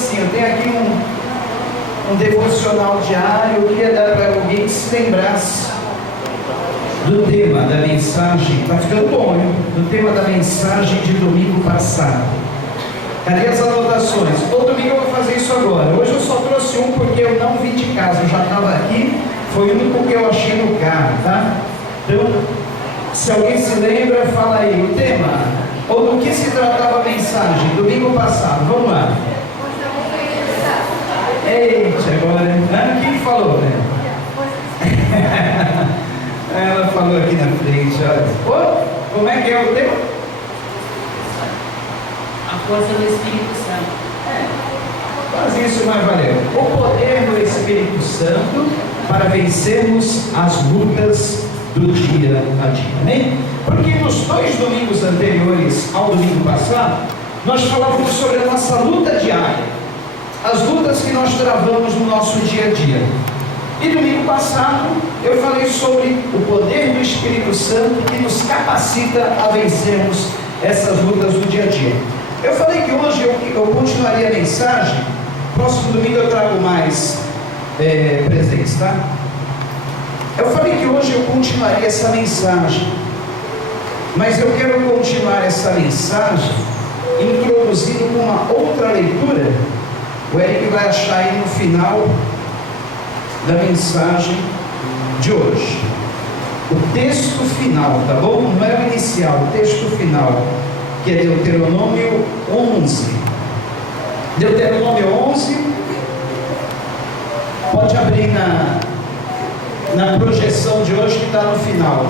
assim, eu tenho aqui um devocional diário, eu queria dar para alguém que se lembrasse do tema da mensagem, está ficando bom, hein? Do tema da mensagem de domingo passado. Cadê as anotações? Todo domingo eu vou fazer isso agora. Hoje eu só trouxe um porque eu não vim de casa, eu já estava aqui, foi o único que eu achei no carro, tá? Então, se alguém se lembra, fala aí o tema, ou do que se tratava a mensagem, domingo passado, vamos lá. Eita, agora, quem falou, né? Ela falou aqui na frente, olha. Como é que é o tema? A força do Espírito Santo. Faz isso, mas valeu. O poder do Espírito Santo para vencermos as lutas do dia a dia, né? Porque nos 2 domingos anteriores ao domingo passado, nós falávamos sobre a nossa luta diária, as lutas que nós travamos no nosso dia a dia. E domingo passado eu falei sobre o poder do Espírito Santo que nos capacita a vencermos essas lutas do dia a dia. Eu falei que hoje eu continuaria a mensagem. Próximo domingo eu trago mais presentes, tá? Eu falei que hoje eu continuaria essa mensagem, mas eu quero continuar essa mensagem introduzindo uma outra leitura. O Eric vai achar aí no final da mensagem de hoje o texto final, tá bom? Não é o inicial, o texto final, que é Deuteronômio 11. Deuteronômio 11, pode abrir na projeção de hoje que está no final.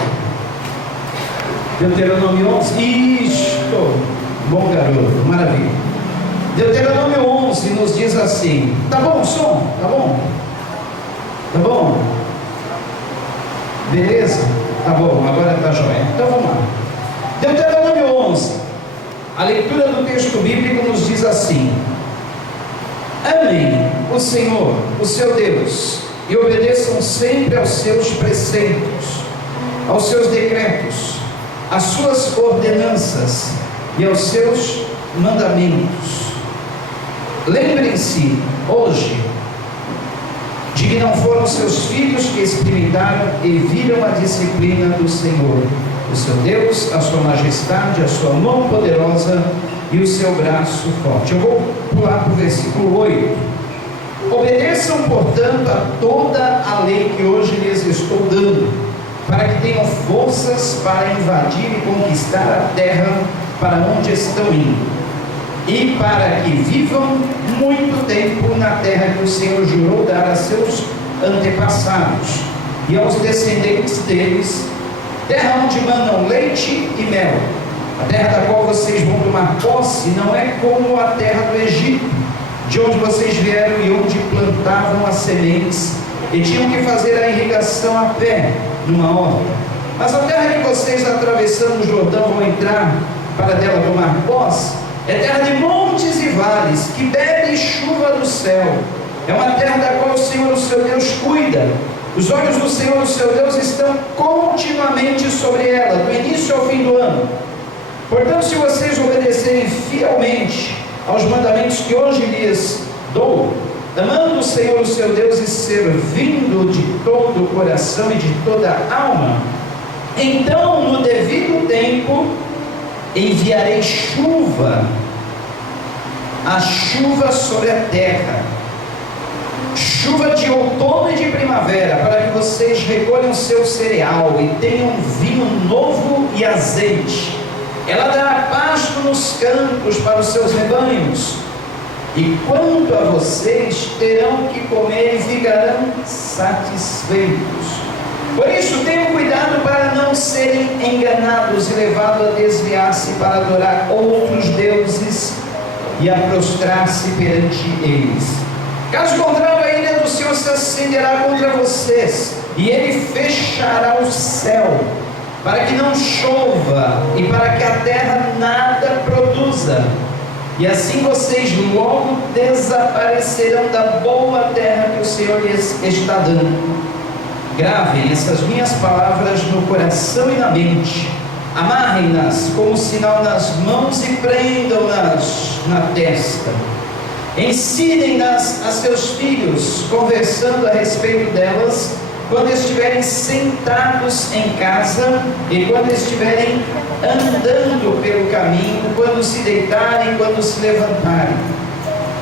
Deuteronômio 11, isto, bom garoto, maravilha. Deuteronômio 11 nos diz assim, tá bom o som? Tá bom? Tá bom? Beleza? Tá bom, agora tá jóia. Então vamos lá. Deuteronômio 11, a leitura do texto bíblico nos diz assim: amem o Senhor, o seu Deus, e obedeçam sempre aos seus preceitos, aos seus decretos, às suas ordenanças e aos seus mandamentos. Lembrem-se hoje de que não foram seus filhos que experimentaram e viram a disciplina do Senhor, o seu Deus, a sua majestade, a sua mão poderosa e o seu braço forte. Eu vou pular para o versículo 8. Obedeçam, portanto, a toda a lei que hoje lhes estou dando, para que tenham forças para invadir e conquistar a terra para onde estão indo, e para que vivam muito tempo na terra que o Senhor jurou dar a seus antepassados e aos descendentes deles, terra onde mandam leite e mel. A terra da qual vocês vão tomar posse não é como a terra do Egito, de onde vocês vieram e onde plantavam as sementes e tinham que fazer a irrigação a pé numa horta. Mas a terra que vocês, atravessando o Jordão, vão entrar para dela tomar posse é terra de montes e vales, que bebe chuva do céu. É uma terra da qual o Senhor, o seu Deus, cuida. Os olhos do Senhor, o seu Deus, estão continuamente sobre ela, do início ao fim do ano. Portanto, se vocês obedecerem fielmente aos mandamentos que hoje lhes dou, amando o Senhor, o seu Deus, e servindo de todo o coração e de toda a alma, então, no devido tempo, enviarei chuva, a chuva sobre a terra, chuva de outono e de primavera, para que vocês recolham seu cereal e tenham vinho novo e azeite. Ela dará pasto nos campos para os seus rebanhos, e quanto a vocês, terão que comer e ficarão satisfeitos. Por isso, tenham cuidado para não serem enganados e levados a desviar-se para adorar outros deuses e a prostrar-se perante eles. Caso contrário, a ira do Senhor se acenderá contra vocês, e Ele fechará o céu, para que não chova e para que a terra nada produza. E assim vocês logo desaparecerão da boa terra que o Senhor lhes está dando. Gravem essas minhas palavras no coração e na mente, amarrem-nas como sinal nas mãos e prendam-nas na testa. Ensinem-nas a seus filhos, conversando a respeito delas, quando estiverem sentados em casa e quando estiverem andando pelo caminho, quando se deitarem, quando se levantarem.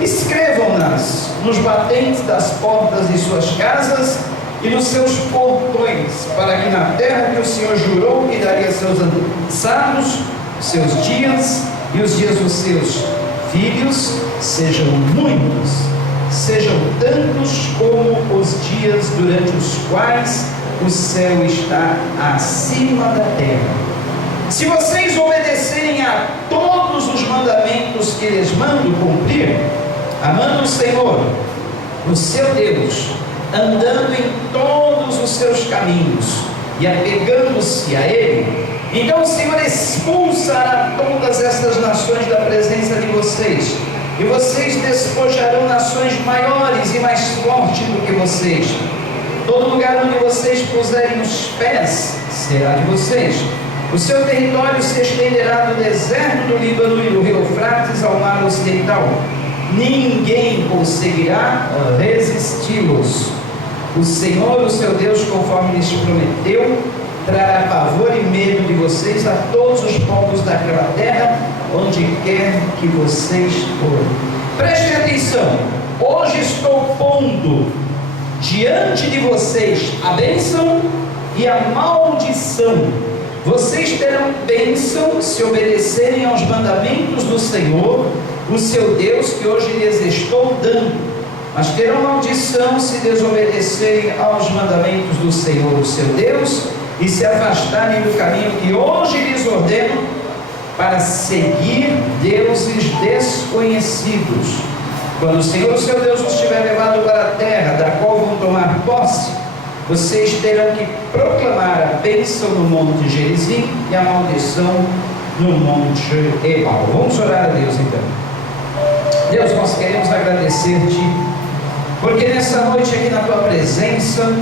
Escrevam-nas nos batentes das portas de suas casas e nos seus portões, para que na terra que o Senhor jurou que daria a seus antepassados, seus dias e os dias dos seus filhos sejam muitos, sejam tantos como os dias durante os quais o céu está acima da terra. Se vocês obedecerem a todos os mandamentos que lhes mando cumprir, amando o Senhor, o seu Deus, andando em todos os seus caminhos e apegando-se a Ele, então o Senhor expulsará todas estas nações da presença de vocês, e vocês despojarão nações maiores e mais fortes do que vocês. Todo lugar onde vocês puserem os pés será de vocês. O seu território se estenderá do deserto do Líbano e do rio Eufrates ao mar ocidental. Ninguém conseguirá resisti-los. O Senhor, o seu Deus, conforme lhes prometeu, trará pavor e medo de vocês a todos os povos daquela terra, onde quer que vocês forem. Prestem atenção, hoje estou pondo diante de vocês a bênção e a maldição. Vocês terão bênção se obedecerem aos mandamentos do Senhor, o seu Deus, que hoje lhes estou dando, mas terão maldição se desobedecerem aos mandamentos do Senhor, o seu Deus, e se afastarem do caminho que hoje lhes ordeno, para seguir deuses desconhecidos. Quando o Senhor, o seu Deus, os tiver levado para a terra da qual vão tomar posse, vocês terão que proclamar a bênção no monte Gerizim e a maldição no monte Ebal. Vamos orar a Deus então. Deus, nós queremos agradecer-te, porque nessa noite aqui na tua presença,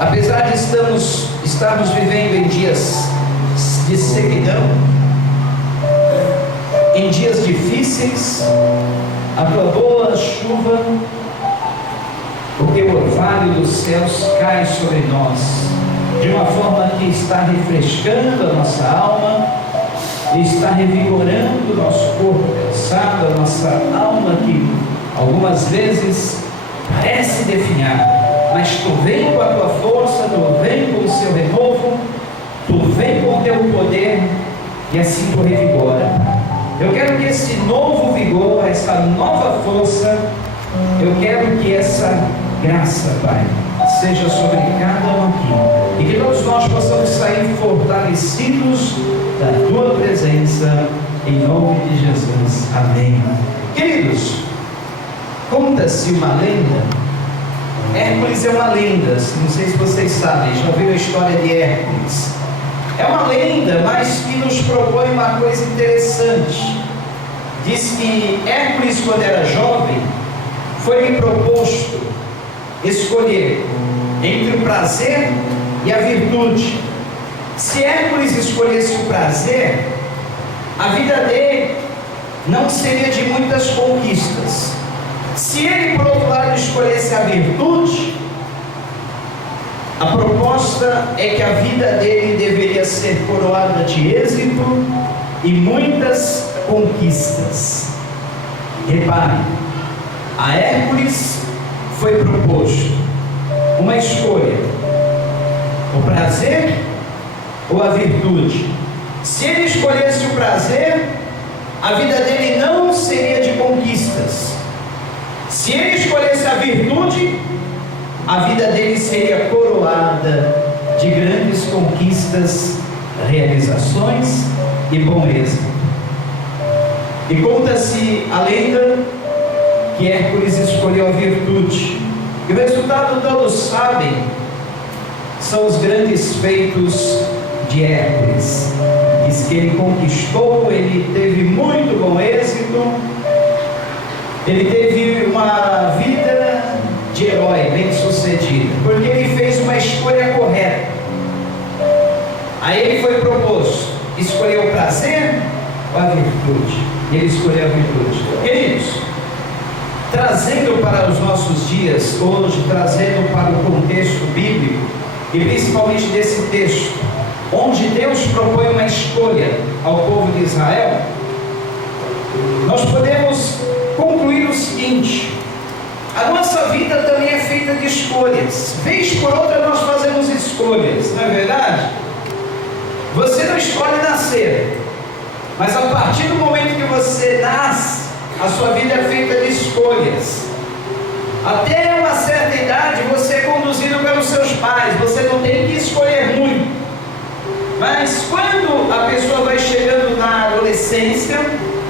apesar de estarmos vivendo em dias de sequidão, em dias difíceis, a tua boa chuva, o teu orvalho dos céus cai sobre nós, de uma forma que está refrescando a nossa alma, e está revigorando o nosso corpo cansado, a nossa alma que algumas vezes parece definhar, mas tu vem com a tua força, tu vem com o seu renovo, tu vem com o teu poder, e assim tu revigora. Eu quero que esse novo vigor, essa nova força, eu quero que essa graça, Pai, seja sobre cada um aqui, e que todos nós possamos sair fortalecidos da tua presença, em nome de Jesus, amém. Queridos, conta-se uma lenda. Hércules é uma lenda, não sei se vocês sabem, já ouviram a história de Hércules. É uma lenda, mas que nos propõe uma coisa interessante. Diz que Hércules, quando era jovem, foi-lhe proposto escolher entre o prazer e a virtude. Se Hércules escolhesse o prazer, a vida dele não seria de muitas conquistas. Se ele, por outro lado, escolhesse a virtude, a proposta é que a vida dele deveria ser coroada de êxito e muitas conquistas. Repare, a Hércules foi proposto uma escolha: o prazer ou a virtude. Se ele escolhesse o prazer, a vida dele não seria de conquistas. Se ele escolhesse a virtude, a vida dele seria coroada de grandes conquistas, realizações e bom êxito. E conta-se a lenda que Hércules escolheu a virtude, e o resultado todos sabem, são os grandes feitos de Hércules. Diz que ele conquistou, ele teve muito bom êxito, ele teve uma vida de herói bem sucedida, porque ele fez uma escolha correta. Aí ele foi proposto escolher o prazer ou a virtude, e ele escolheu a virtude. Queridos, trazendo para os nossos dias hoje, trazendo para o contexto bíblico, e principalmente desse texto, onde Deus propõe uma escolha ao povo de Israel, nós podemos concluir o seguinte: a nossa vida também é feita de escolhas. Vez por outra nós fazemos escolhas, não é verdade? Você não escolhe nascer, mas a partir do momento que você nasce, a sua vida é feita de escolhas. Até uma certa idade você é conduzido pelos seus pais, você não tem que escolher muito. Mas quando a pessoa vai chegando na adolescência,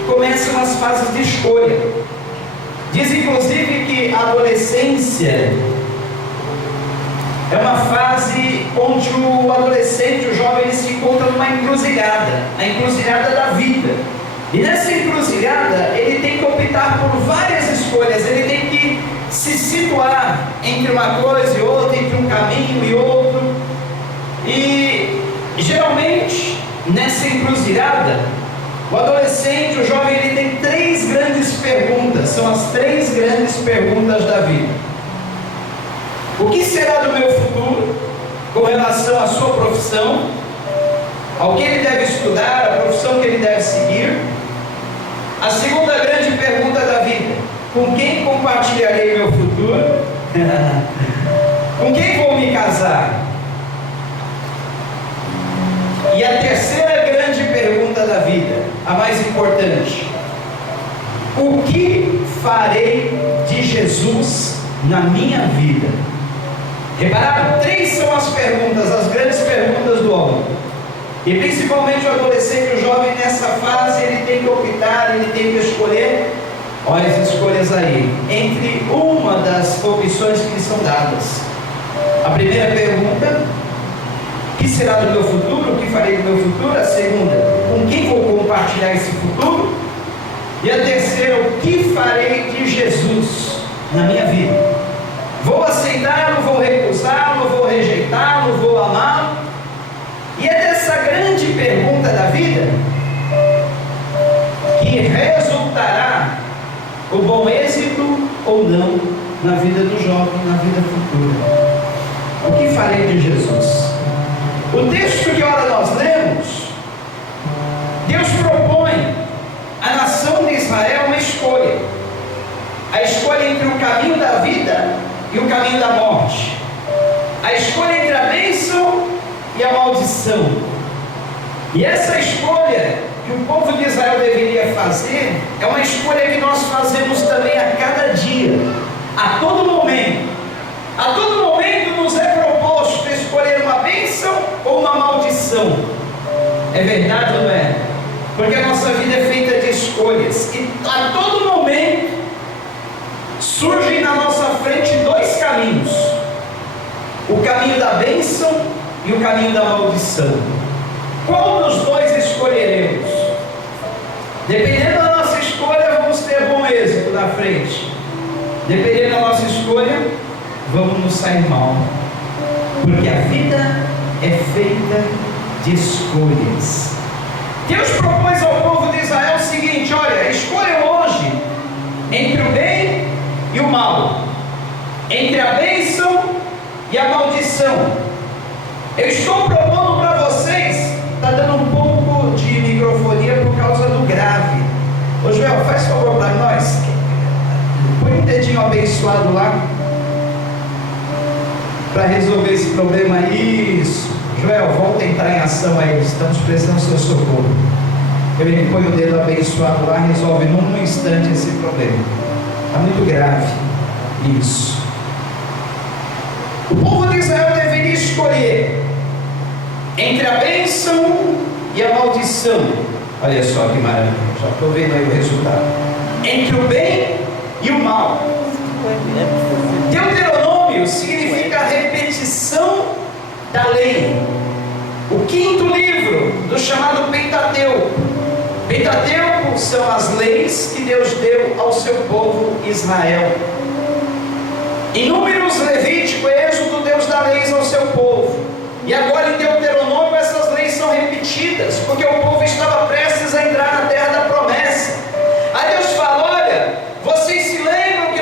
começam as fases de escolha. Diz inclusive que a adolescência é uma fase onde o adolescente, o jovem, ele se encontra numa encruzilhada, a encruzilhada da vida. E nessa encruzilhada ele tem que optar por várias escolhas, ele tem que se situar entre uma coisa e outra, entre um caminho e outro. E geralmente nessa encruzilhada, o adolescente, o jovem, ele tem três grandes perguntas, são as três grandes perguntas da vida. O que será do meu futuro com relação à sua profissão, ao que ele deve estudar, a profissão que ele deve seguir? A segunda grande pergunta da vida: com quem compartilharei meu futuro? Com quem vou me casar? E a terceira grande pergunta da vida, a mais importante: o que farei de Jesus na minha vida? Repararam? Três são as perguntas, as grandes perguntas do homem. E principalmente o adolescente, o jovem, nessa fase, ele tem que optar, ele tem que escolher. Olha as escolhas aí, entre uma das opções que lhe são dadas. A primeira pergunta: o que será do meu futuro? O que farei do meu futuro? A segunda: com quem vou compartilhar esse futuro? E a terceira: o que farei de Jesus na minha vida? Vou aceitá-lo, vou recusá-lo, vou rejeitá-lo, vou amá-lo? E é dessa grande pergunta da vida que resultará o bom êxito ou não na vida do jovem, na vida futura. O que farei de Jesus? O texto que ora nós lemos, Deus propõe à nação de Israel uma escolha. A escolha entre o caminho da vida e o caminho da morte. A escolha entre a bênção e a maldição. E essa escolha que o povo de Israel deveria fazer é uma escolha que nós fazemos também a cada dia, a todo momento. A todo momento nos é proposto escolher uma bênção ou uma maldição. É verdade ou não é? Porque a nossa vida é feita de escolhas, e a todo momento surgem na nossa frente dois caminhos: o caminho da bênção e o caminho da maldição. Qual dos dois escolheremos? Dependendo da nossa escolha, vamos ter bom êxito na frente. Dependendo da nossa escolha, vamos nos sair mal. Porque a vida é feita de escolhas. Deus propôs ao povo de Israel o seguinte: olha, escolham hoje entre o bem e o mal, entre a bênção e a maldição. Eu estou propondo para vocês. Está dando um pouco de microfonia por causa do grave. Ô Joel, faz favor para nós, põe um dedinho abençoado lá para resolver esse problema. Isso, Joel, volta a entrar em ação aí, estamos precisando do seu socorro. Ele põe o dedo abençoado lá, resolve num instante esse problema. Está muito grave. Isso. O povo de Israel deveria escolher entre a bênção e a maldição. Olha só que maravilha, já estou vendo aí o resultado. Entre o bem e o mal. Deuteronômio significa a repetição da lei. O quinto livro do chamado Pentateuco. Pentateuco são as leis que Deus deu ao seu povo Israel. Em Números, Levítico, Êxodo, Deus dá leis ao seu povo. E agora em Deuteronômio essas leis são repetidas, porque o povo estava prestes a entrar na terra da promessa. Aí Deus fala: olha, vocês se lembram que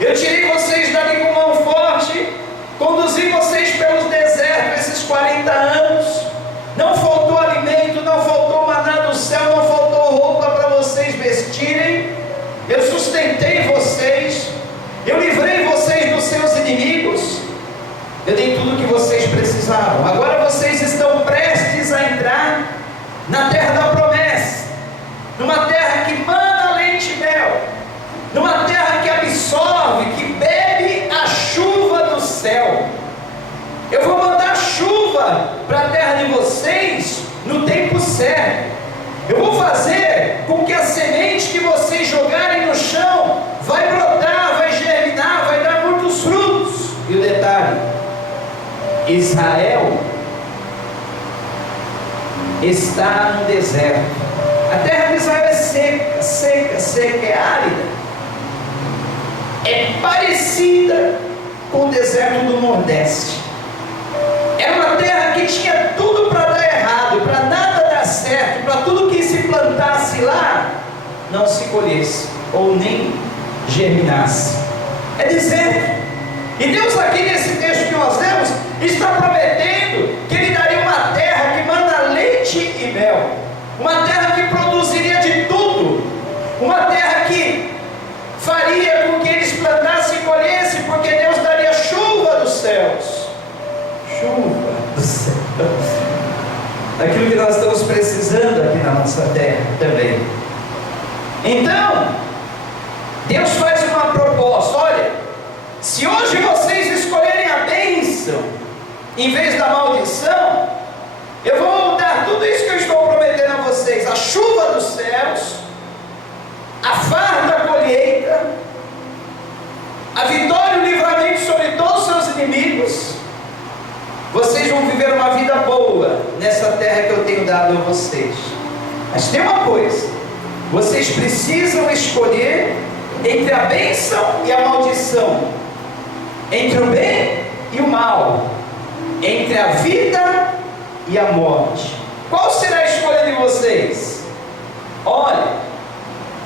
Eu tirei vocês dali com mão forte, conduzi vocês pelos desertos esses 40 anos. Não faltou alimento, não faltou maná do céu, não faltou roupa para vocês vestirem. Eu sustentei vocês, eu livrei vocês dos seus inimigos. Eu dei tudo o que vocês precisavam. Agora vocês estão prestes a entrar na terra da promessa, numa terra que mana leite e mel, numa terra que absorve, que bebe a chuva do céu. Eu vou mandar chuva para a terra de vocês no tempo certo. Eu vou fazer com que a semente que vocês jogarem no chão vai brotar, vai germinar, vai dar muitos frutos. E o detalhe: Israel está no deserto. A terra de Israel é seca, seca, seca, é árida. É parecida com o deserto do Nordeste. Era uma terra que tinha tudo para dar errado, para nada dar certo, para tudo que se plantasse lá não se colhesse ou nem germinasse. É deserto. E Deus aqui nesse texto que nós lemos está prometendo que Ele daria uma terra que manda leite e mel, uma terra que produziria de tudo, uma terra que faria com que eles plantassem e colhessem, porque Deus daria chuva dos céus. Chuva do céu, aquilo que nós estamos precisando aqui na nossa terra também. Então Deus faz uma proposta: olha, se hoje vocês escolherem a bênção em vez da maldição, eu vou dar tudo isso que eu estou prometendo a vocês: a chuva dos céus, a farta colheita, a vitória e o livramento sobre todos os seus inimigos. Vocês vão viver uma vida boa nessa terra que eu tenho dado a vocês. Mas tem uma coisa: vocês precisam escolher entre a bênção e a maldição, entre o bem e o mal, entre a vida e a morte. Qual será a escolha de vocês? Olha,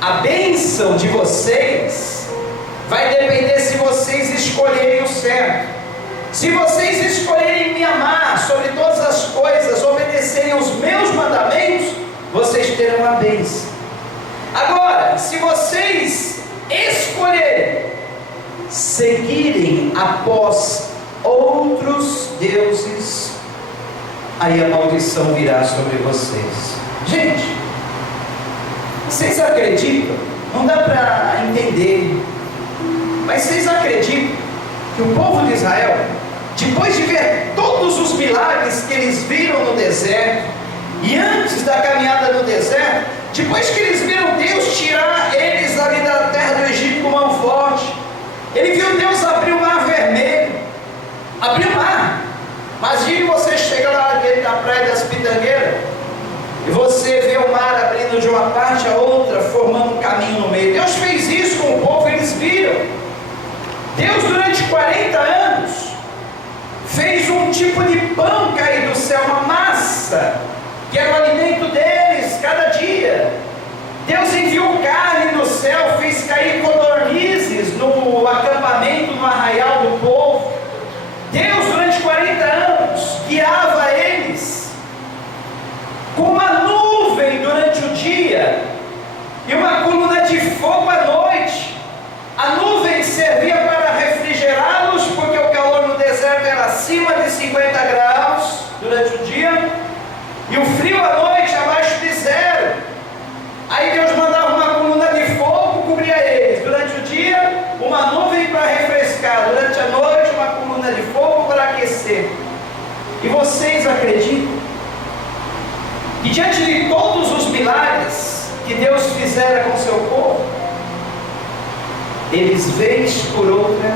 a bênção de vocês vai depender se vocês escolherem o certo. Se vocês escolherem me amar sobre todas as coisas, obedecerem aos meus mandamentos, vocês terão a bênção. Agora, se vocês escolherem seguirem após outros deuses, aí a maldição virá sobre vocês. Gente, vocês acreditam? Não dá para entender, mas vocês acreditam que o povo de Israel, depois de ver todos os milagres que eles viram no deserto, e antes da caminhada no deserto, depois que eles viram Deus tirar eles ali da terra do Egito com mão forte, ele viu Deus abrir o mar vermelho, abrir o mar. Imagine você chega lá dentro da praia das Pitangueiras e você vê o mar abrindo de uma parte a outra, formando um caminho no meio. Deus fez isso com o povo, eles viram. Deus, durante 40 anos, fez um tipo de pão cair do céu, uma massa, que era o alimento deles cada dia. Deus enviou carne do céu, fez cair codornizes no acampamento, no arraial do povo. Deus, durante 40 anos, guiava eles com uma nuvem durante o dia e uma coluna de fogo à noite. A nuvem servia para refrigerá-los, porque o calor no deserto era acima de 50 graus durante o dia, e o frio à noite abaixo de zero. Aí Deus mandava uma coluna de fogo, cobria eles durante o dia, uma nuvem para refrescar, durante a noite uma coluna de fogo para aquecer. E vocês acreditam que diante de todos os milagres que Deus fizera com seu povo, eles, vez por outra,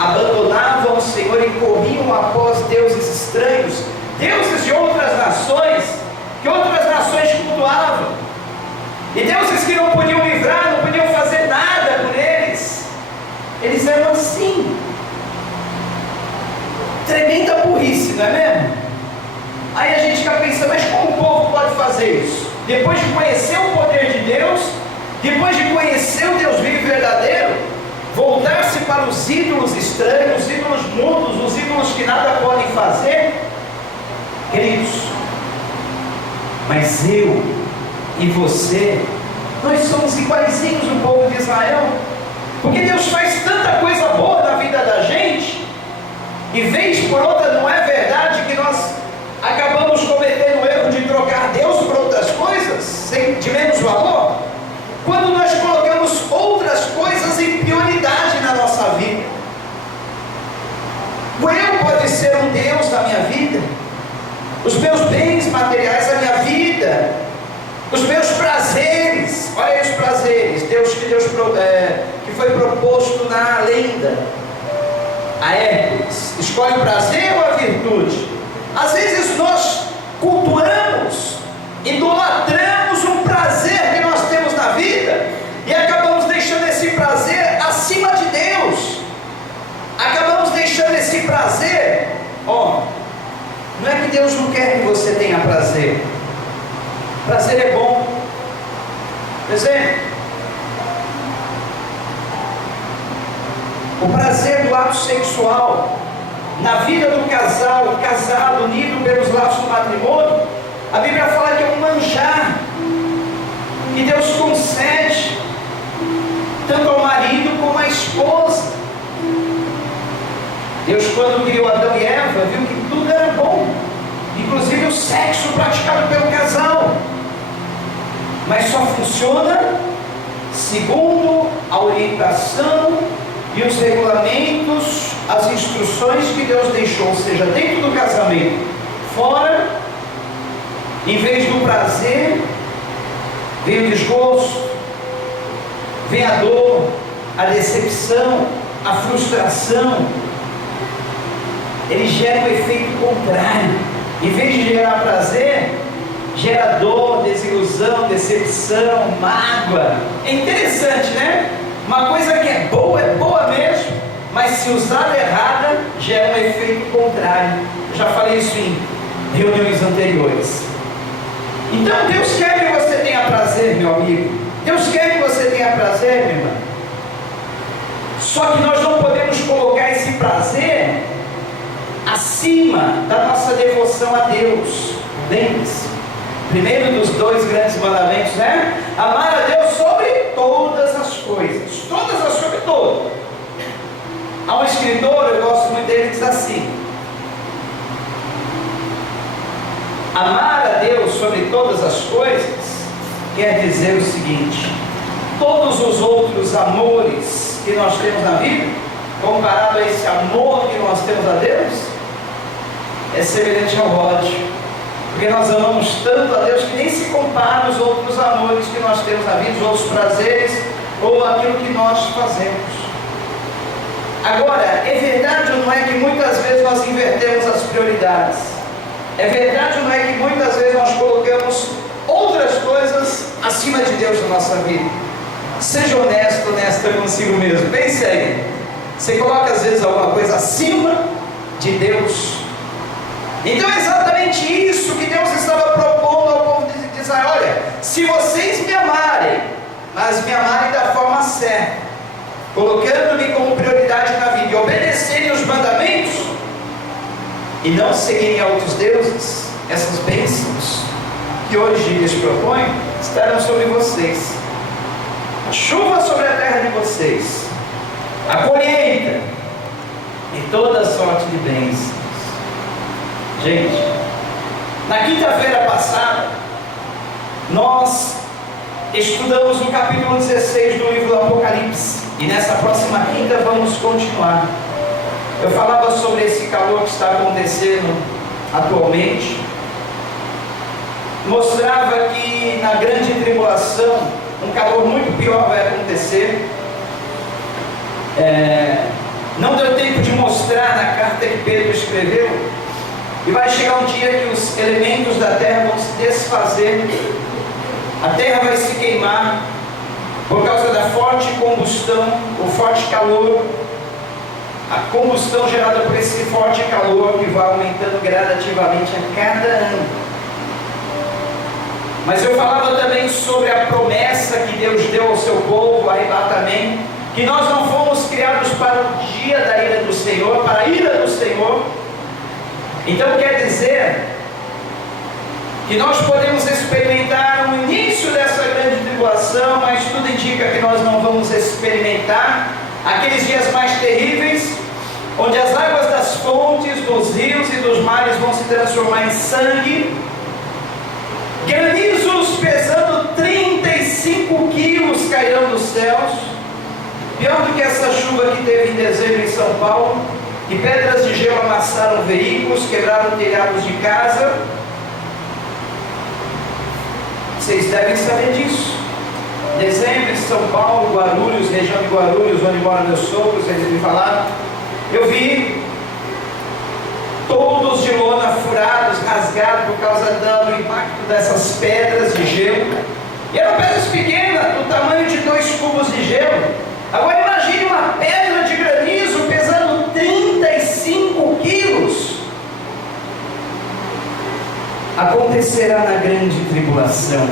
abandonavam o Senhor e corriam após deuses estranhos, deuses de outras nações, que outras nações cultuavam, e deuses que não podiam livrar, não podiam fazer nada por eles. Eles eram assim. Tremenda burrice, não é mesmo? Aí a gente fica pensando: mas como o povo pode fazer isso? Depois de conhecer o poder de Deus, depois de conhecer o Deus vivo e verdadeiro, voltar-se para os ídolos estranhos, os ídolos mudos, os ídolos que nada podem fazer, queridos, mas eu e você, nós somos iguaizinhos do povo de Israel, porque Deus faz tanta coisa boa na vida da gente, e vez por outra não é verdade que nós acabamos cometendo o erro de trocar Deus por outras coisas, de menos valor, quando nós colocamos outras coisas em prioridade na nossa vida. O eu pode ser um Deus na minha vida, os meus bens materiais da minha vida, os meus prazeres. Olha aí os prazeres, que foi proposto na lenda a Hércules. Escolhe o prazer ou a virtude? Às vezes nós cultuamos, idolatramos um prazer que nós temos na vida e acabamos deixando esse prazer acima de Deus. Acabamos deixando esse prazer, não é que Deus não quer que você tenha prazer. Prazer é bom. Por exemplo, o prazer do ato sexual na vida do casal, casado, unido pelos laços do matrimônio, a Bíblia fala que é um manjar que Deus concede tanto ao marido como à esposa. Deus, quando criou Adão e Eva, viu que tudo era bom, inclusive o sexo praticado pelo casal, mas só funciona segundo a orientação e os regulamentos, as instruções que Deus deixou, seja dentro do casamento, fora, em vez do prazer, vem o desgosto, vem a dor, a decepção, a frustração. Ele gera um efeito contrário. Em vez de gerar prazer, gera dor, desilusão, decepção, mágoa. É interessante, né? Uma coisa que é boa mesmo, mas se usada errada, gera um efeito contrário. Eu já falei isso em reuniões anteriores. Então Deus quer que você tenha prazer, meu amigo. Deus quer que você tenha prazer, minha irmã. Só que nós não podemos colocar esse prazer acima da nossa devoção a Deus. Lembre-se, primeiro dos 2 grandes mandamentos, né? Amar a Deus sobre todas as coisas. Todas as coisas, todo. Há um escritor, eu gosto muito dele, diz assim: amar a Deus sobre todas as coisas quer dizer o seguinte: todos os outros amores que nós temos na vida, comparado a esse amor que nós temos a Deus, é semelhante ao ódio, porque nós amamos tanto a Deus que nem se compara aos outros amores que nós temos na vida, os outros prazeres ou aquilo que nós fazemos. Agora, é verdade ou não é que muitas vezes nós invertemos as prioridades? É verdade ou não é que muitas vezes nós colocamos outras coisas acima de Deus na nossa vida? Seja honesto, honesta consigo mesmo. Pense aí. Você coloca às vezes alguma coisa acima de Deus? Então é exatamente isso que Deus estava propondo ao povo de Israel. Olha, se vocês me amarem, mas me amarem da forma certa, colocando-me como prioridade na vida e obedecerem os mandamentos, e não seguirem a outros deuses, essas bênçãos que hoje lhes proponho estarão sobre vocês. A chuva sobre a terra de vocês, a colheita e toda sorte de bênçãos. Gente, na quinta-feira passada, nós estudamos o capítulo 16 do livro do Apocalipse, e nessa próxima quinta vamos continuar. Eu falava sobre esse calor que está acontecendo atualmente, mostrava que na grande tribulação um calor muito pior vai acontecer. Não deu tempo de mostrar na carta que Pedro escreveu, e vai chegar um dia que os elementos da terra vão se desfazer, a terra vai se queimar por causa da forte combustão, o forte calor, a combustão gerada por esse forte calor que vai aumentando gradativamente a cada ano. Mas eu falava também sobre a promessa que Deus deu ao seu povo, o arrebatamento, que nós não fomos criados para o dia da ira do Senhor, para a ira do Senhor. Então quer dizer que nós podemos experimentar o início dessa grande tribulação, mas tudo indica que nós não vamos experimentar aqueles dias mais terríveis, onde as águas das fontes, dos rios e dos mares vão se transformar em sangue, granizos pesando 35 quilos cairão dos céus, pior do que essa chuva que teve em dezembro em São Paulo, que pedras de gelo amassaram veículos, quebraram telhados de casa. Vocês devem saber disso. Dezembro em São Paulo, Guarulhos, região de Guarulhos, onde moram meus sogros, eles me falaram. Eu vi todos de lona furados, rasgados por causa do impacto dessas pedras de gelo. E eram pedras pequenas, do tamanho de 2 cubos de gelo. Agora imagine uma pedra de granizo pesando 35 quilos. Acontecerá na grande tribulação.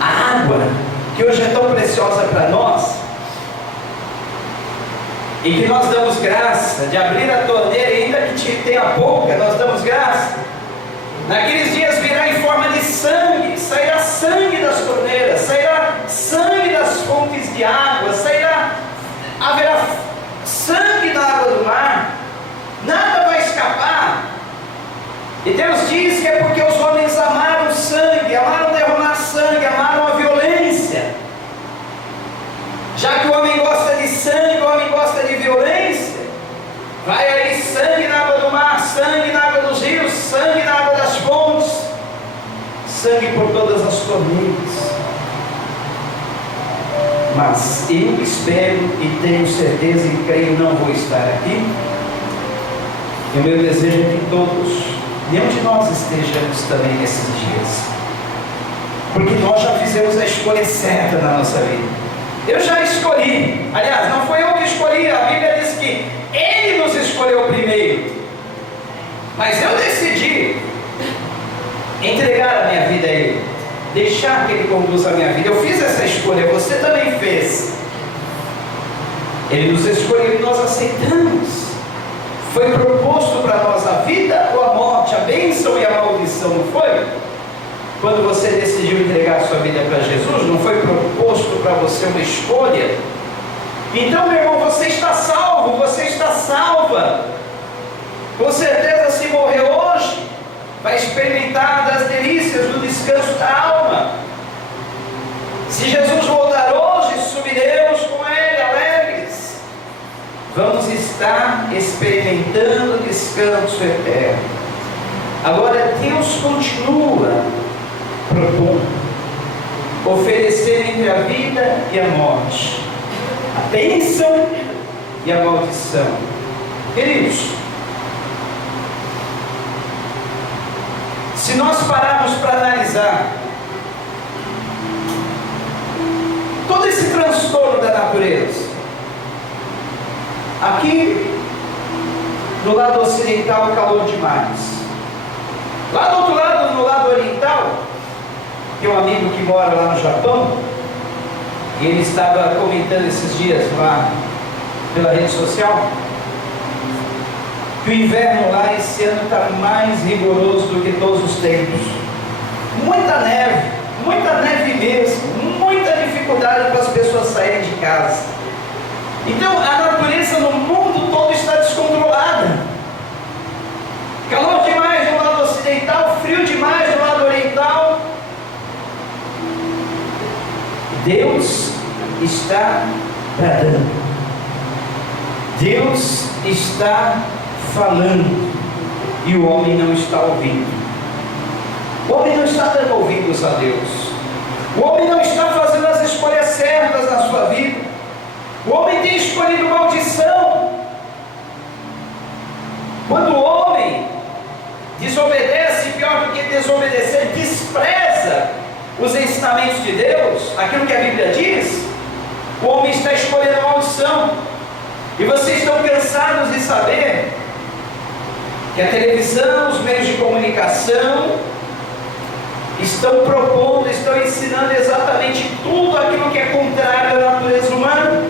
A água, que hoje é tão preciosa para nós, e que nós damos graça de abrir a torneira, ainda que tenha pouca, nós damos graça. Naqueles dias virá em forma de sangue, sairá sangue das torneiras, sairá sangue das fontes de água, haverá sangue na água do mar, nada vai escapar. E Deus diz que é porque os homens amaram sangue, amaram derramar sangue, amaram a violência. Já que o homem gosta de sangue, o homem gosta de violência, vai aí sangue na água do mar, sangue na água dos rios, sangue na água das fontes, sangue por todas as torneiras. Mas eu espero e tenho certeza e creio, não vou estar aqui, e o meu desejo é que todos, nenhum de nós estejamos também nesses dias, porque nós já fizemos a escolha certa na nossa vida. Eu já escolhi, aliás, não foi eu que escolhi, a Bíblia diz que Ele nos escolheu primeiro, mas eu decidi entregar a minha vida a Ele, deixar que Ele conduza a minha vida. Eu fiz essa escolha, você também fez. Ele nos escolheu e nós aceitamos. Foi proposto para nós a vida ou a morte, a bênção e a maldição, não foi? Quando você decidiu entregar a sua vida para Jesus, não foi proposto para você uma escolha? Então, meu irmão, você está salvo, você está salva. Com certeza, se morrer hoje, vai experimentar das delícias do descanso da alma. Se Jesus voltar hoje, subiremos com Ele alegres. Vamos estar experimentando o descanso eterno. Agora, Deus continua propondo, oferecendo entre a vida e a morte, a bênção e a maldição. Queridos, se nós pararmos para analisar todo esse transtorno da natureza, aqui no lado ocidental calor demais, lá do outro lado, no lado oriental, tem um amigo que mora lá no Japão, e ele estava comentando esses dias lá pela rede social, que o inverno lá esse ano está mais rigoroso do que todos os tempos. Muita neve mesmo, muita dificuldade para as pessoas saírem de casa. Então a natureza no mundo todo está descontrolada. Calor demais no lado ocidental, frio demais no lado oriental. Deus está bradando, Deus está falando, e o homem não está ouvindo. O homem não está dando ouvidos a Deus. O homem não está fazendo as escolhas certas na sua vida. O homem tem escolhido maldição. Quando o homem desobedece, pior do que desobedecer, despreza os ensinamentos de Deus, aquilo que a Bíblia diz, o homem está escolhendo maldição. E vocês estão cansados de saber que a televisão, os meios de comunicação estão propondo, estão ensinando exatamente tudo aquilo que é contrário à natureza humana.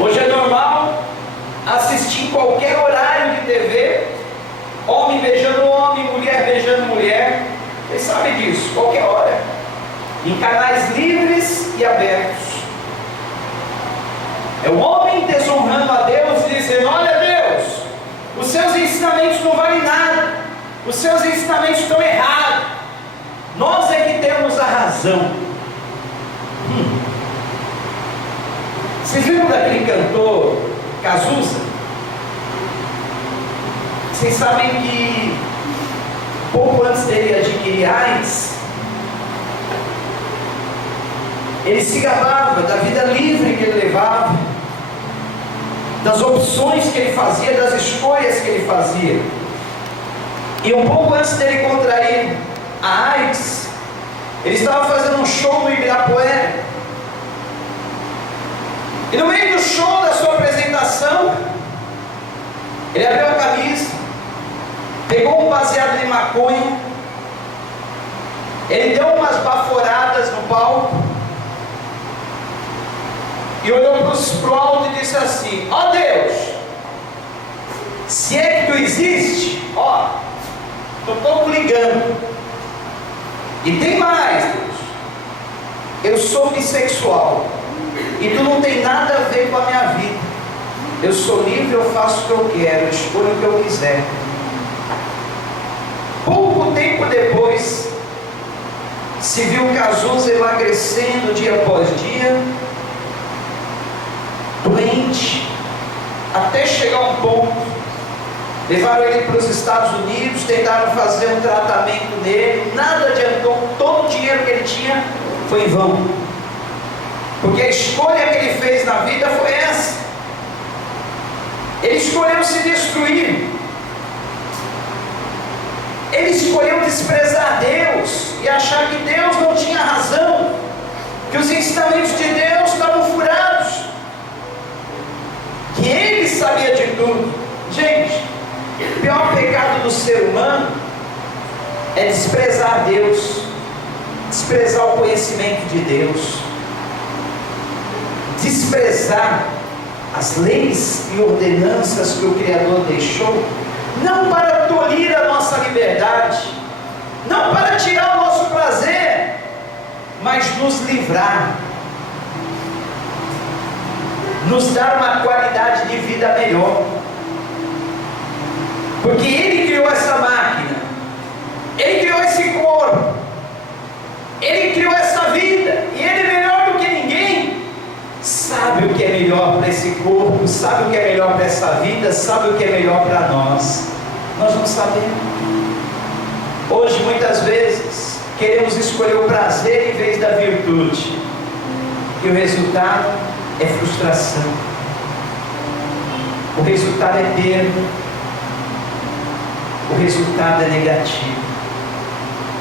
Hoje é normal assistir em qualquer horário de TV, homem beijando homem, mulher beijando mulher. Vocês sabem disso, qualquer hora, em canais livres e abertos. É o homem desonrando a Deus, dizendo: olha Deus, os seus ensinamentos não valem nada, os seus ensinamentos estão errados, nós é que temos a razão. Vocês viram daquele cantor Cazuza? Vocês sabem que pouco antes dele adquirir AIDS, ele se gabava da vida livre que ele levava, das opções que ele fazia, das escolhas que ele fazia. E um pouco antes dele contrair a AIDS, ele estava fazendo um show no Ibirapuera. E no meio do show, da sua apresentação, ele abriu a camisa, pegou um baseado de maconha, ele deu umas baforadas no palco, e olhou para o alto e disse assim: ó Deus, se é que tu existe, ó, estou pouco ligando. E tem mais, Deus, eu sou bissexual, e tu não tem nada a ver com a minha vida. Eu sou livre, eu faço o que eu quero, eu escolho o que eu quiser. Pouco tempo depois, se viu Cazuza emagrecendo dia após dia, doente, até chegar um ponto, levaram ele para os Estados Unidos, tentaram fazer um tratamento nele, nada adiantou, todo o dinheiro que ele tinha foi em vão, porque a escolha que ele fez na vida foi essa. Ele escolheu se destruir, ele escolheu desprezar Deus e achar que Deus não tinha razão, que os ensinamentos de Deus estavam furados, que ele sabia de tudo. Gente, o pior pecado do ser humano é desprezar Deus, desprezar o conhecimento de Deus, desprezar as leis e ordenanças que o Criador deixou, não para tolir a nossa liberdade, não para tirar o nosso prazer, mas nos livrar, nos dar uma qualidade de vida melhor, porque Ele criou essa máquina, Ele criou esse corpo, Ele criou essa vida, e Ele melhor do que ninguém sabe o que é melhor para esse corpo, sabe o que é melhor para essa vida, sabe o que é melhor para nós. Nós não sabemos. Hoje muitas vezes queremos escolher o prazer em vez da virtude, e o resultado é frustração, o resultado é perda, o resultado é negativo.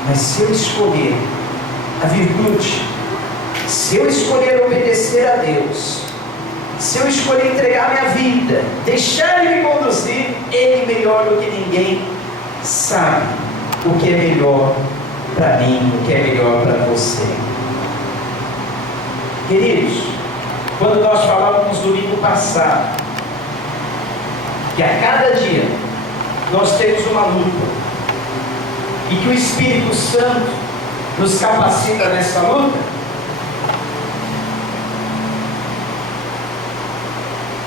Mas se eu escolher a virtude, se eu escolher obedecer a Deus, se eu escolher entregar minha vida, deixar Ele me conduzir, Ele melhor do que ninguém sabe o que é melhor para mim, o que é melhor para você. Queridos, quando nós falávamos domingo passado, que a cada dia nós temos uma luta, e que o Espírito Santo nos capacita nessa luta,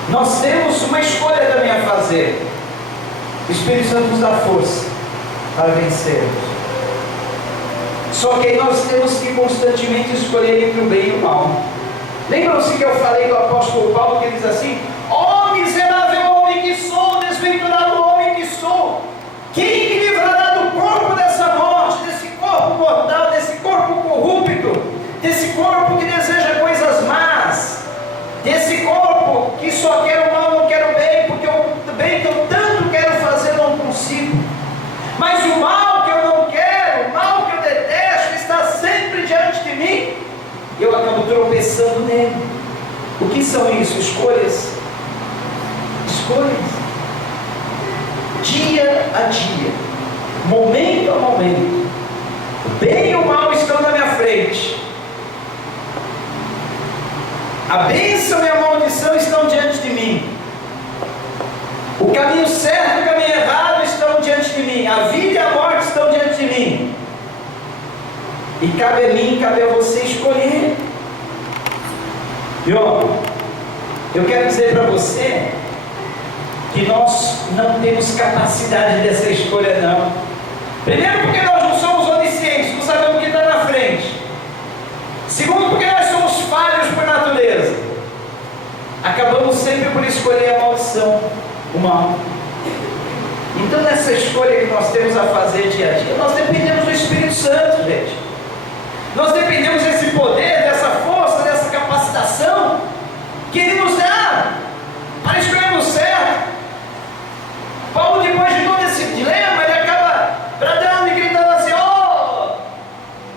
nós temos uma escolha também a fazer. O Espírito Santo nos dá força para vencermos. Só que aí nós temos que constantemente escolher entre o bem e o mal. Lembram-se que eu falei do apóstolo Paulo, que ele diz assim: ó miserável homem que sou, desventurado homem que sou, quem me livrará do corpo dessa morte, desse corpo mortal, desse corpo corrupto, desse corpo que deseja coisas más, desse corpo que só quer o mal, não quer o bem, porque o bem que eu tanto quero fazer não consigo, mas o mal que eu não quero, o mal que eu detesto, está sempre diante de mim, e eu acabo tropeçando nele. O que são isso? Escolhas. Escolhas. Dia a dia, momento a momento, bem e o mal estão na minha frente. A bênção e a maldição estão diante de mim. O caminho certo e o caminho errado estão diante de mim. A vida e a morte estão diante de mim. E cabe a mim, cabe a você escolher. E ó, eu quero dizer para você que nós não temos capacidade dessa escolha, não. Primeiro, porque nós não somos oniscientes, não sabemos o que está na frente. Segundo, porque nós somos falhos por natureza. Acabamos sempre por escolher a maldição, o mal. Então, nessa escolha que nós temos a fazer dia a dia, nós dependemos do Espírito Santo, gente. Nós dependemos desse poder, dessa força, dessa capacitação que Ele nos dá para escolhermos certo. Paulo, depois de todo esse dilema, ele acaba bradando e gritando assim: oh,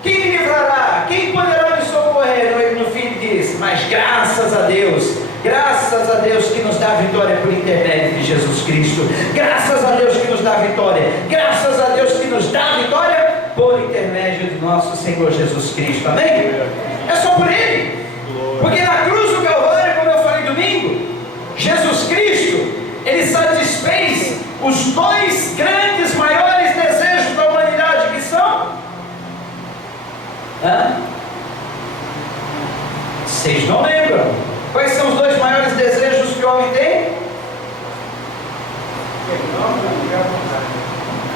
quem me livrará? Quem poderá me socorrer? No fim diz: mas graças a Deus que nos dá vitória por intermédio de Jesus Cristo. Graças a Deus que nos dá vitória. Graças a Deus que nos dá vitória por intermédio de nosso Senhor Jesus Cristo. Amém? É só por Ele. Porque na cruz do Calvário, como eu falei domingo, Jesus Cristo, Ele satisfez os dois grandes, maiores desejos da humanidade, que são... Vocês não lembram? Quais são os dois maiores desejos que o homem tem?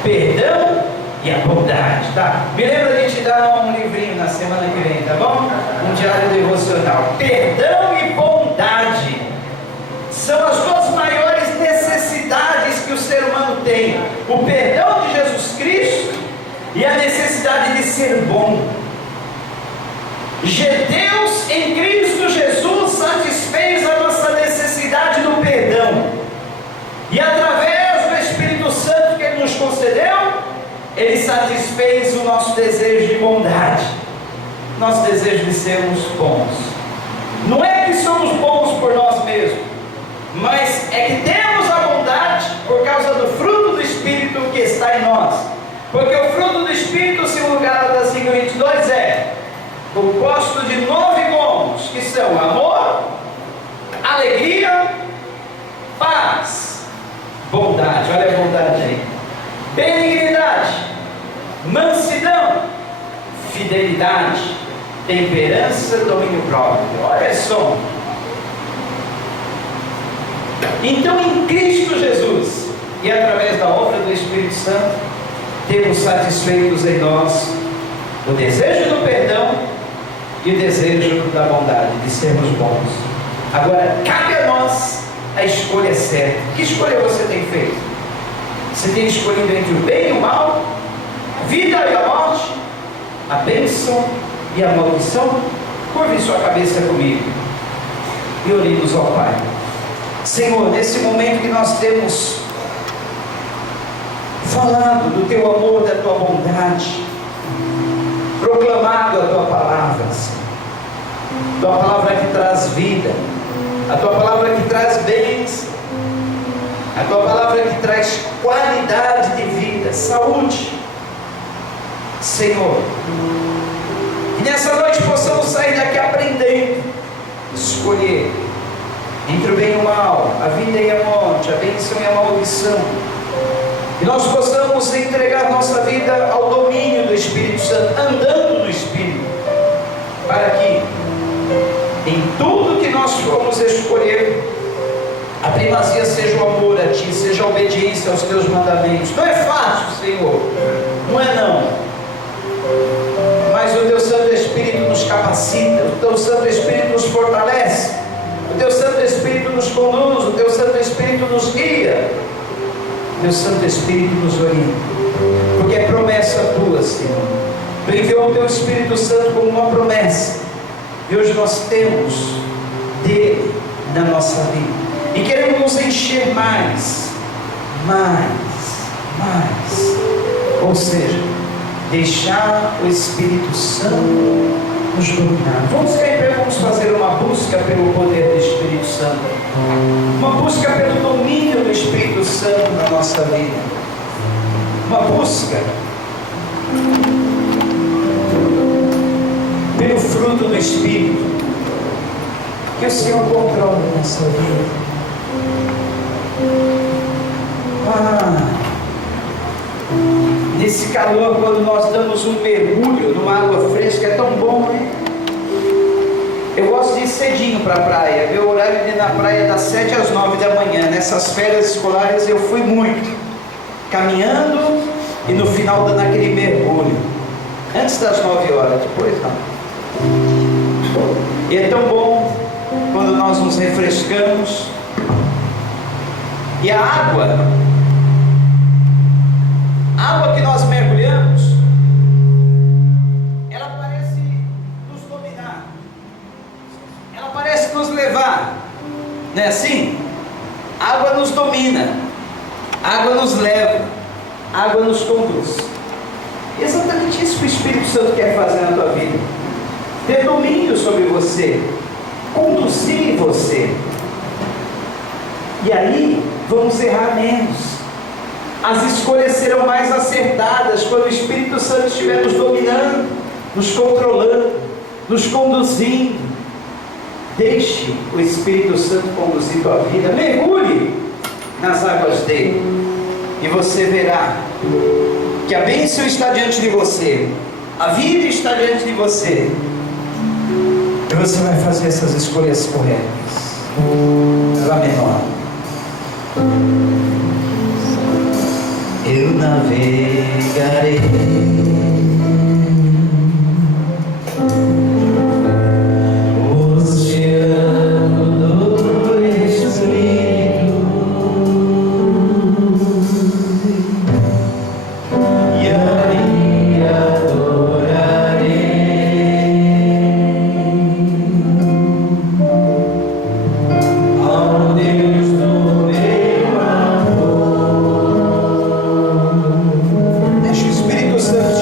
Perdão e a bondade, tá? Me lembra de te dar um livrinho na semana que vem, tá bom? Um diário devocional. Perdão e bondade são as duas maiores necessidades que o ser humano tem: o perdão de Jesus Cristo e a necessidade de ser bom. Deus em Cristo Jesus satisfez a nossa necessidade do perdão, e através do Espírito Santo que Ele nos concedeu, Ele satisfez o nosso desejo de bondade, nosso desejo de sermos bons. Não é que somos bons por nós mesmos, mas é que temos a bondade por causa do fruto do Espírito que está em nós. Porque o fruto do Espírito, segundo Gálatas 5:22, é composto de 9 gomos, que são amor, alegria, paz, bondade, olha a bondade aí, benignidade, mansidão, fidelidade, temperança, domínio próprio. Olha só. Então, em Cristo Jesus e através da obra do Espírito Santo, temos satisfeitos em nós o desejo do perdão e o desejo da bondade, de sermos bons. Agora, cabe a nós a escolha certa. Que escolha você tem feito? Você tem escolhido entre o bem e o mal, a vida e a morte, a bênção e a maldição? Curve sua cabeça comigo e oremos ao Pai. Senhor, nesse momento que nós temos falado do Teu amor, da Tua bondade, proclamado a Tua palavra, Senhor. Tua palavra que traz vida, a Tua palavra que traz bênção, a Tua palavra que traz qualidade de vida, saúde. Senhor, que nessa noite possamos sair daqui aprendendo, escolher entre o bem e o mal, a vida e a morte, a bênção e a maldição. Que nós possamos entregar nossa vida ao domínio do Espírito Santo, andando no Espírito, para que em tudo que nós formos escolher, a primazia seja o amor a Ti, seja a obediência aos Teus mandamentos. Não é fácil, Senhor, não é não, mas o Teu Santo Espírito nos capacita, o Teu Santo Espírito nos fortalece, o Teu Santo Espírito nos conduz, o Teu Santo Espírito nos guia, o Teu Santo Espírito nos orienta, porque é promessa Tua, Senhor. Tu enviou o Teu Espírito Santo como uma promessa, e hoje nós temos dele na nossa vida, e queremos nos encher mais, ou seja, deixar o Espírito Santo nos dominar. Vamos ficar em pé, vamos fazer uma busca pelo poder do Espírito Santo, uma busca pelo domínio do Espírito Santo na nossa vida, uma busca pelo fruto do Espírito. Que o Senhor controle nessa vida. Nesse calor, quando nós damos um mergulho numa água fresca, é tão bom, né? Eu gosto de ir cedinho para a praia. Meu horário de ir na praia é das 7 às 9 da manhã. Nessas férias escolares eu fui muito, caminhando e no final dando aquele mergulho. Antes das 9 horas, depois não. E é tão bom quando nós nos refrescamos. E a água que nós mergulhamos, ela parece nos dominar, ela parece nos levar, não é assim? A água nos domina, a água nos leva, a água nos conduz. Exatamente isso que o Espírito Santo quer fazer na tua vida: ter domínio sobre você, conduzir você. E aí vamos errar menos. As escolhas serão mais acertadas quando o Espírito Santo estiver nos dominando, nos controlando, nos conduzindo. Deixe o Espírito Santo conduzir tua vida. Mergulhe nas águas dele e você verá que a bênção está diante de você, a vida está diante de você, e você vai fazer essas escolhas corretas. Lá menor. Eu navegarei o oceano do Espírito e aí adorarei ao Deus do meu amor. Deixa o Espírito Santo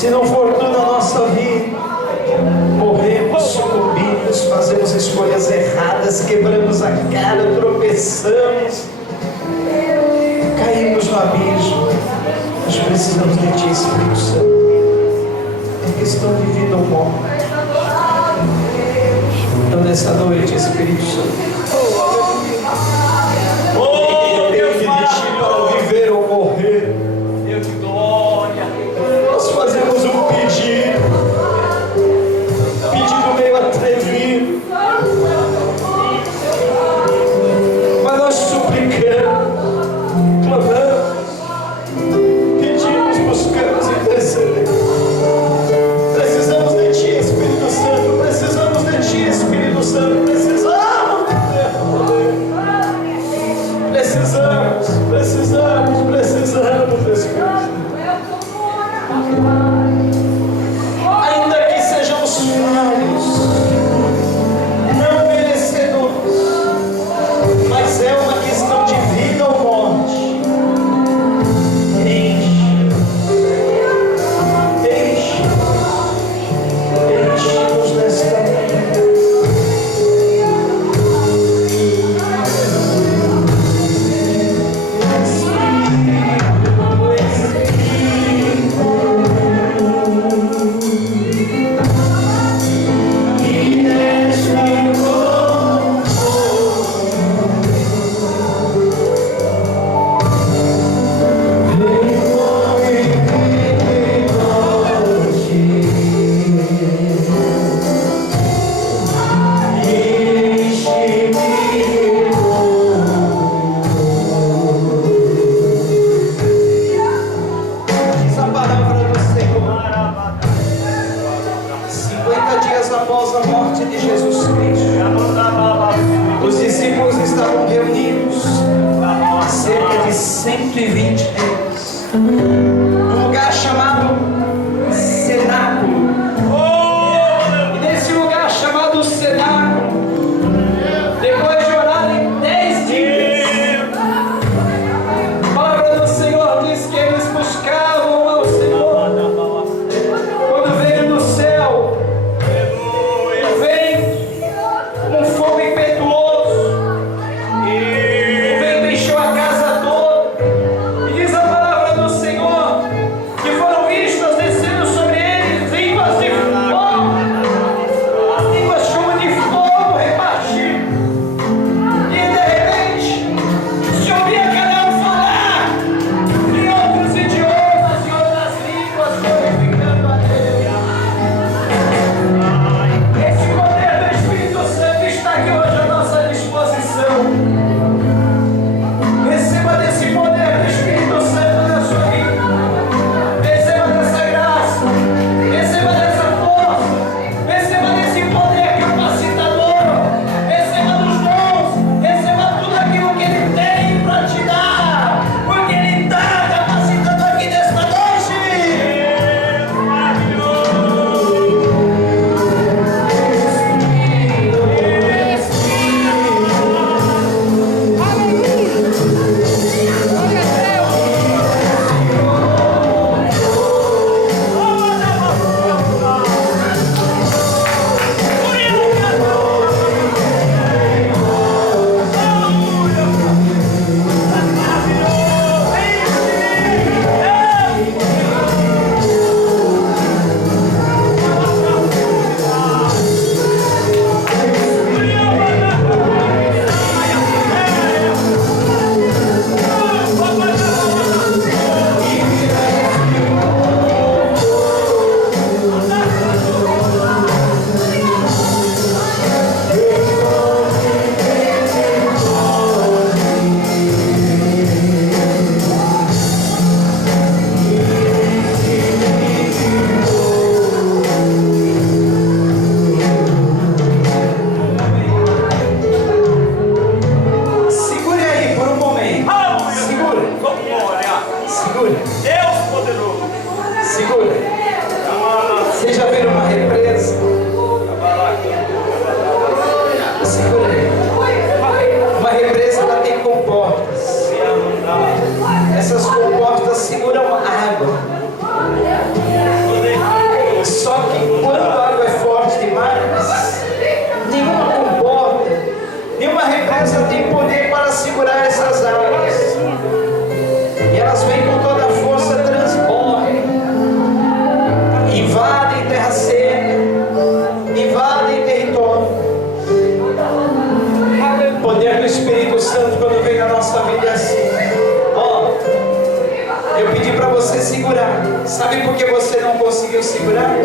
Se não for tudo a nossa vida, morremos, sucumbimos, fazemos escolhas erradas, quebramos a cara, tropeçamos, caímos no abismo. Nós precisamos de Ti, Espírito Santo. É questão de vida ou morte. Então, nessa noite, Espírito Santo, eu te deixei para viver ou morrer. Deus de glória. Nós fazemos um pedido meio atrevido, mas nós suplicamos, clamamos, pedimos, buscamos e intercedemos. Precisamos de Ti, Espírito Santo, precisamos de Ti, Espírito Santo, precisamos de Teu poder. Precisamos, Espírito Santo. Ainda que sejamos falhos, não merecedores, mas é uma questão de vida ou morte. Enche-nos nesta vida. Diz a palavra do Senhor. 50 dias após a morte de Jesus Cristo, os discípulos estavam reunidos, cerca de 120 deles, num lugar chamado Cenáculo. E nesse lugar chamado Cenáculo, depois de orarem 10 dias, a palavra do Senhor diz que eles buscavam ao Senhor. Quando veio do céu um vento, um fogo impetuoso, o vento encheu a casa toda, e diz a palavra do Senhor que foram vistas descendo sobre eles línguas de fogo, línguas como de fogo repartidas, e de repente se ouvia cada um falar em outros idiomas e outras línguas, glorificando a Deus. Esse poder do Espírito Santo está aqui hoje à nossa disposição. Receba desse poder do Espírito Santo na sua vida. Receba dessa graça. Receba dessa força. Receba desse poder capacitador. Receba dos dons. Receba tudo aquilo que Ele tem para te dar. Porque Ele está capacitando aqui nesta noite. Segure aí por um momento. Segura. Segura. Deus poderoso. Segura. Vocês já viram uma represa? Segura aí. Uma represa ela tem comportas. Essas comportas seguram água. Sabe por que você não conseguiu segurar?